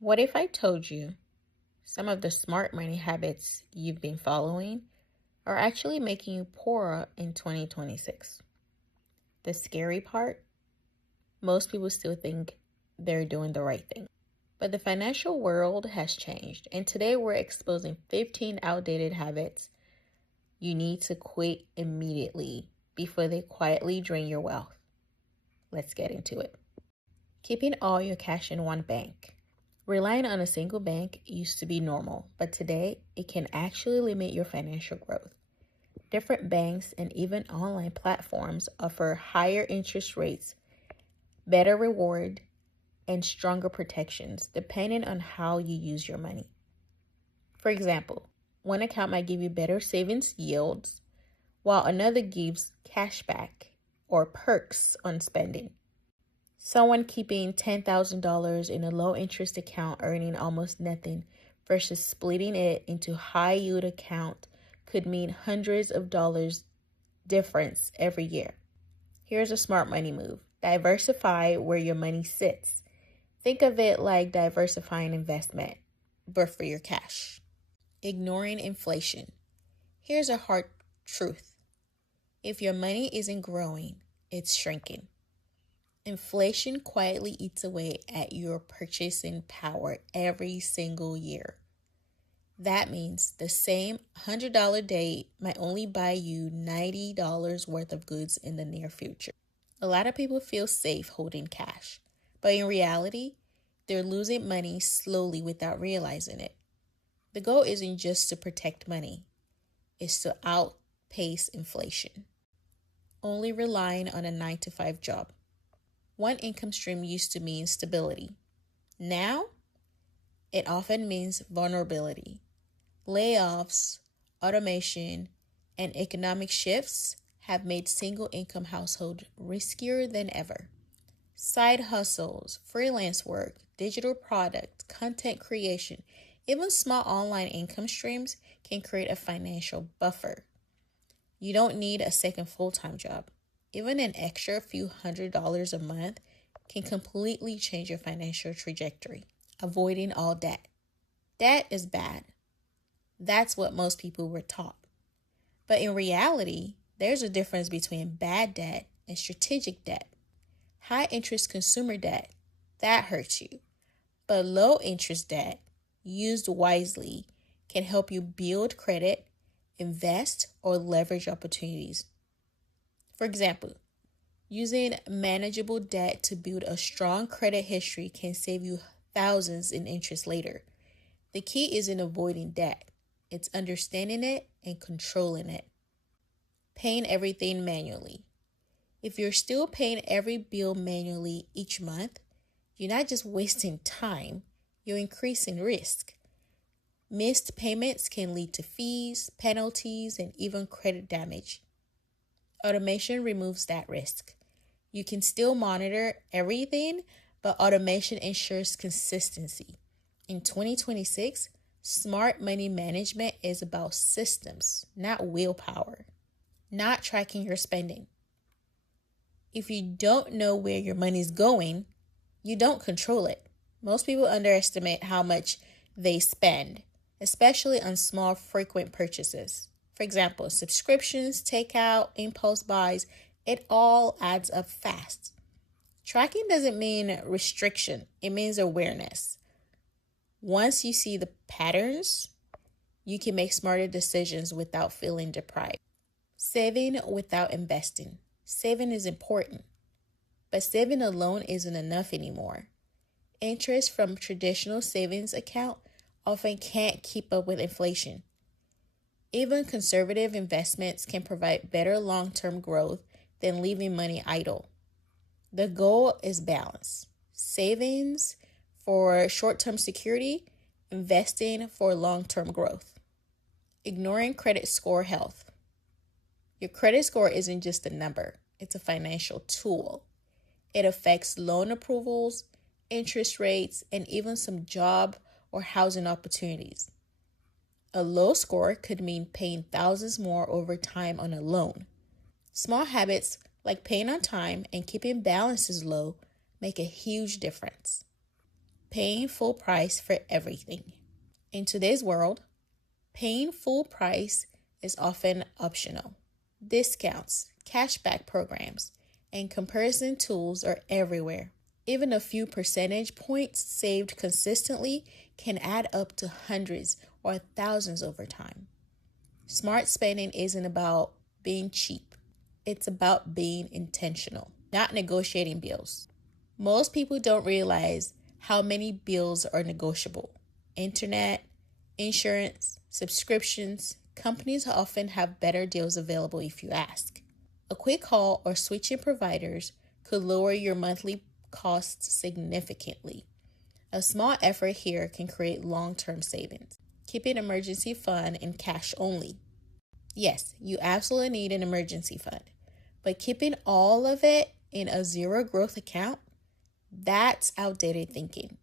What if I told you some of the smart money habits you've been following are actually making you poorer in 2026? The scary part, most people still think they're doing the right thing. But the financial world has changed, and today we're exposing 15 outdated habits you need to quit immediately before they quietly drain your wealth. Let's get into it. Keeping all your cash in one bank. Relying on a single bank used to be normal, but today it can actually limit your financial growth. Different banks and even online platforms offer higher interest rates, better reward, and stronger protections depending on how you use your money. For example, one account might give you better savings yields, while another gives cashback or perks on spending. Someone keeping $10,000 in a low interest account earning almost nothing versus splitting it into high yield account could mean hundreds of dollars difference every year. Here's a smart money move. Diversify where your money sits. Think of it like diversifying investment, but for your cash. Ignoring inflation. Here's a hard truth. If your money isn't growing, it's shrinking. Inflation quietly eats away at your purchasing power every single year. That means the same $100 date might only buy you $90 worth of goods in the near future. A lot of people feel safe holding cash, but in reality, they're losing money slowly without realizing it. The goal isn't just to protect money, it's to outpace inflation. Only relying on a 9-to-5 job. One income stream used to mean stability. Now, it often means vulnerability. Layoffs, automation, and economic shifts have made single-income households riskier than ever. Side hustles, freelance work, digital products, content creation, even small online income streams can create a financial buffer. You don't need a second full-time job. Even an extra few $100s a month can completely change your financial trajectory. Avoiding all debt. Debt is bad. That's what most people were taught. But in reality, there's a difference between bad debt and strategic debt. High interest consumer debt, that hurts you. But low interest debt, used wisely, can help you build credit, invest, or leverage opportunities. For example, using manageable debt to build a strong credit history can save you thousands in interest later. The key isn't avoiding debt, it's understanding it and controlling it. Paying everything manually. If you're still paying every bill manually each month, you're not just wasting time, you're increasing risk. Missed payments can lead to fees, penalties, and even credit damage. Automation removes that risk. You can still monitor everything, but automation ensures consistency. In 2026, smart money management is about systems, not willpower, not tracking your spending. If you don't know where your money's going, you don't control it. Most people underestimate how much they spend, especially on small, frequent purchases. For example, subscriptions, takeout, impulse buys, it all adds up fast. Tracking doesn't mean restriction, it means awareness. Once you see the patterns, you can make smarter decisions without feeling deprived. Saving without investing. Saving is important, but saving alone isn't enough anymore. Interest from traditional savings account often can't keep up with inflation. Even conservative investments can provide better long-term growth than leaving money idle. The goal is balance. Savings for short-term security, investing for long-term growth. Ignoring credit score health. Your credit score isn't just a number, it's a financial tool. It affects loan approvals, interest rates, and even some job or housing opportunities. A low score could mean paying thousands more over time on a loan. Small habits like paying on time and keeping balances low make a huge difference. Paying full price for everything. In today's world, paying full price is often optional. Discounts, cashback programs, and comparison tools are everywhere. Even a few percentage points saved consistently can add up to hundreds or thousands over time. Smart spending isn't about being cheap. It's about being intentional, not negotiating bills. Most people don't realize how many bills are negotiable. Internet, insurance, subscriptions. Companies often have better deals available if you ask. A quick call or switching providers could lower your monthly costs significantly. A small effort here can create long-term savings. Keep an emergency fund in cash only. Yes, you absolutely need an emergency fund, but keeping all of it in a zero growth account, that's outdated thinking.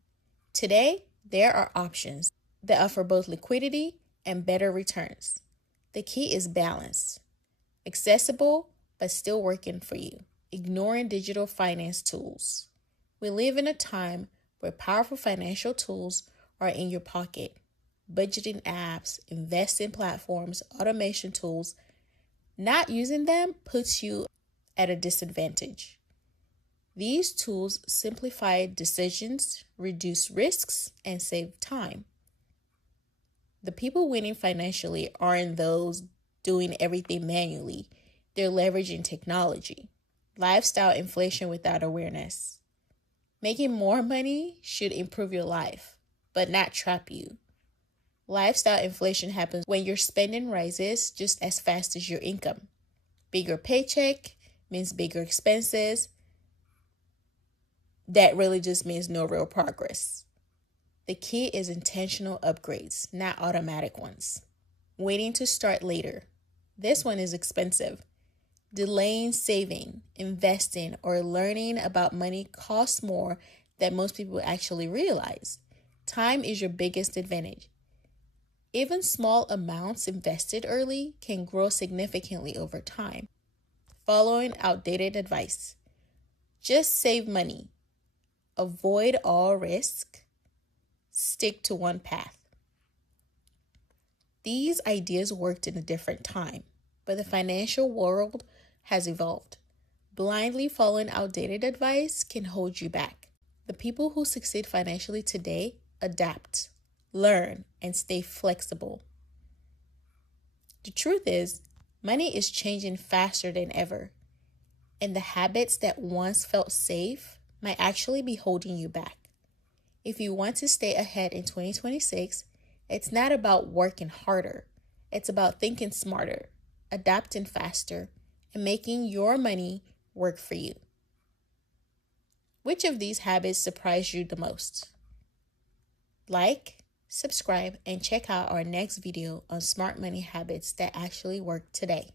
Today, there are options that offer both liquidity and better returns. The key is balance. Accessible, but still working for you. Ignoring digital finance tools. We live in a time where powerful financial tools are in your pocket. Budgeting apps, investing platforms, automation tools. Not using them puts you at a disadvantage. These tools simplify decisions, reduce risks, and save time. The people winning financially aren't those doing everything manually. They're leveraging technology. Lifestyle inflation without awareness. Making more money should improve your life, but not trap you. Lifestyle inflation happens when your spending rises just as fast as your income. Bigger paycheck means bigger expenses. That really just means no real progress. The key is intentional upgrades, not automatic ones. Waiting to start later. This one is expensive. Delaying saving, investing, or learning about money costs more than most people actually realize. Time is your biggest advantage. Even small amounts invested early can grow significantly over time. Following outdated advice. Just save money. Avoid all risk. Stick to one path. These ideas worked in a different time, but the financial world has evolved. Blindly following outdated advice can hold you back. The people who succeed financially today adapt, learn, and stay flexible. The truth is, money is changing faster than ever, and the habits that once felt safe might actually be holding you back. If you want to stay ahead in 2026, it's not about working harder. It's about thinking smarter, adapting faster, and making your money work for you. Which of these habits surprised you the most? Like, subscribe, and check out our next video on smart money habits that actually work today.